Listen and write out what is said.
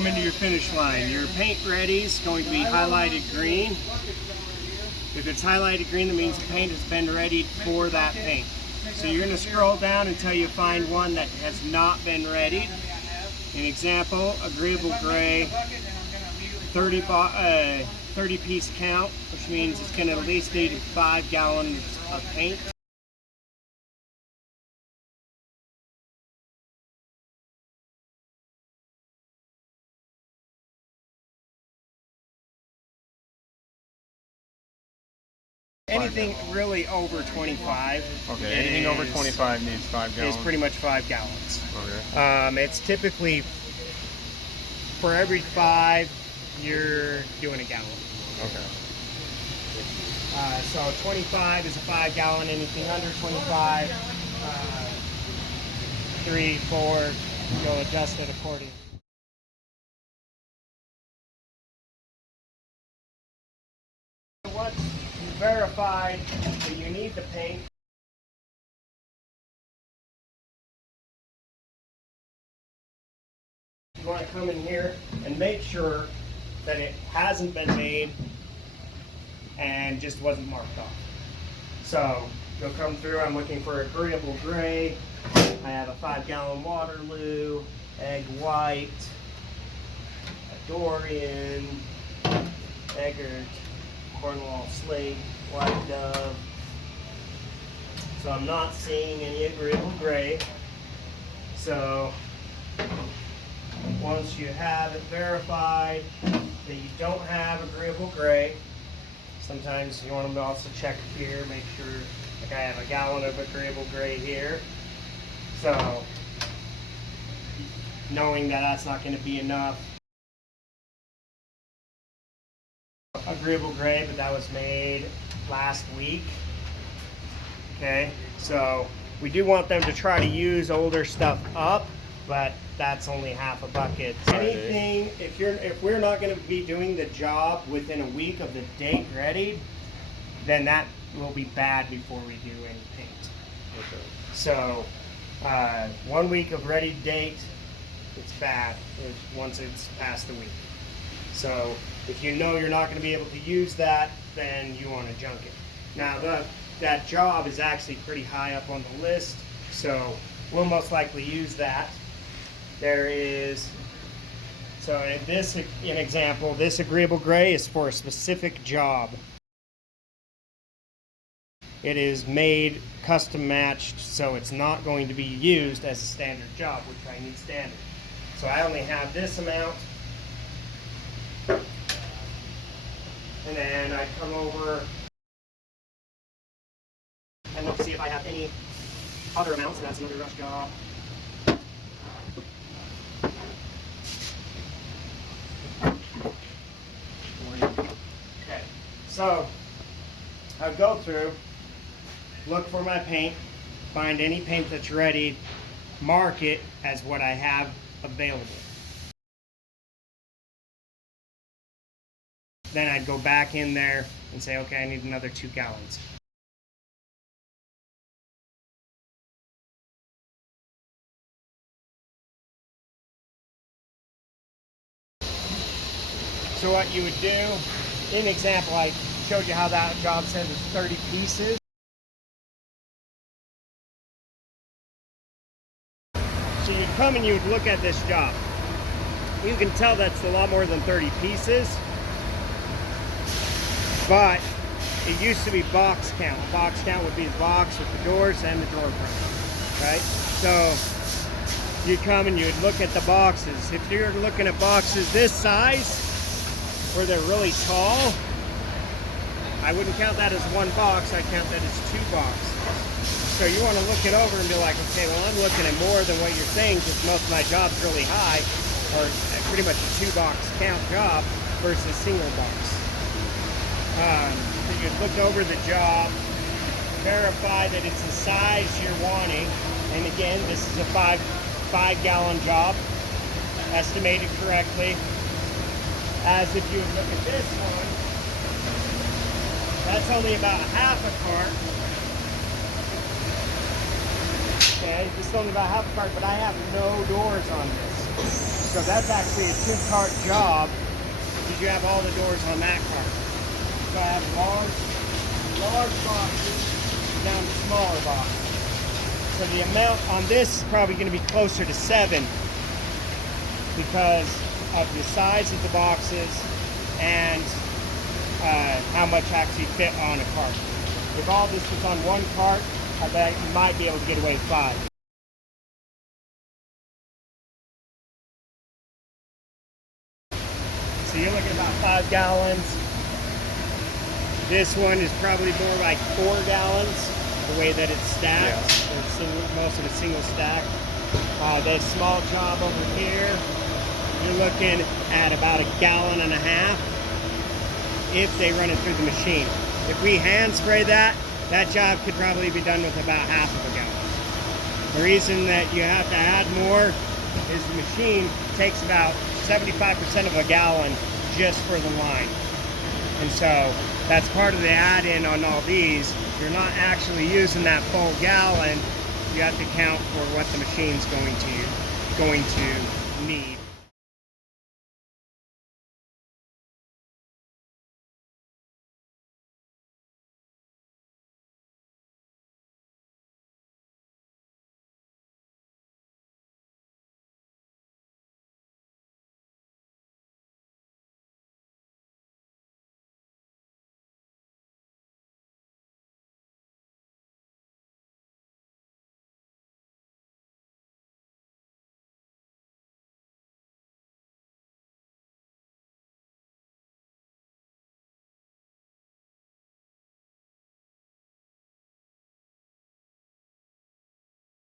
come into your finish line. Your paint ready is going to be highlighted green. If it's highlighted green, that means the paint has been readied for that paint. So you're going to scroll down until you find one that has not been readied. An example, agreeable gray, 30 piece count, which means it's going to at least need 5 gallons of paint. Anything really over 25. Okay, anything over 25 needs 5 gallons. Is pretty much 5 gallons. Okay. It's typically for every 5, you're doing a gallon. Okay. So 25 is a 5 gallon. Anything under 25, 3, 4, you'll adjust it accordingly. Once you verified that you need the paint, you want to come in here and make sure that it hasn't been made and just wasn't marked off. So you'll come through, I'm looking for agreeable gray. I have a 5 gallon Waterloo, egg white, a Dorian, Eggert, Cornwall slate, white dove. So I'm not seeing any agreeable gray. So once you have it verified that you don't have agreeable gray, sometimes you want to also check here, make sure, like I have a gallon of agreeable gray here. So knowing that that's not going to be enough agreeable gray, but that was made last week. Okay, so we do want them to try to use older stuff up, but that's only half a bucket. Anything, if we're not going to be doing the job within a week of the date ready, then that will be bad before we do any paint. Okay. So 1 week of ready date, it's bad once it's past the week. So if you know you're not going to be able to use that, then you want to junk it. Now that job is actually pretty high up on the list, so we'll most likely use that. There is, so in this example, this agreeable gray is for a specific job. It is made custom matched, so it's not going to be used as a standard job, which I need standard. So I only have this amount. And then I come over and look to see if I have any other amounts, and that's another rush job. Okay, so I'll go through, look for my paint, find any paint that's ready, mark it as what I have available. Then I'd go back in there and say, okay, I need another 2 gallons. So what you would do, in an example, I showed you how that job said was 30 pieces. So you'd come and you'd look at this job. You can tell that's a lot more than 30 pieces. But it used to be box count. Box count would be the box with the doors and the door frame, right? So you'd come and you'd look at the boxes. If you're looking at boxes this size, where they're really tall, I wouldn't count that as 1 box, I'd count that as 2 boxes. So you want to look it over and be like, okay, well, I'm looking at more than what you're saying because most of my job's really high, or pretty much a 2 box count job versus single box. So you'd look over the job, verify that it's the size you're wanting, and again, this is a 5 gallon job, estimated correctly. As if you would look at this one, that's only about half a cart. Okay, this is only about half a cart, but I have no doors on this. So that's actually a 2-cart job because you have all the doors on that cart. So I have large boxes down to smaller boxes. So the amount on this is probably going to be closer to 7 because of the size of the boxes and how much actually fit on a cart. If all this was on one cart, I bet you might be able to get away with 5. So you're looking at about 5 gallons. This one is probably more like 4 gallons, the way that it's stacked. It's most of a single stack. This small job over here, you're looking at about 1.5 gallons if they run it through the machine. If we hand spray that job could probably be done with about half of a gallon. The reason that you have to add more is the machine takes about 75% of a gallon just for the line. And so that's part of the add-in on all these. You're not actually using that full gallon. You have to count for what the machine's going to need.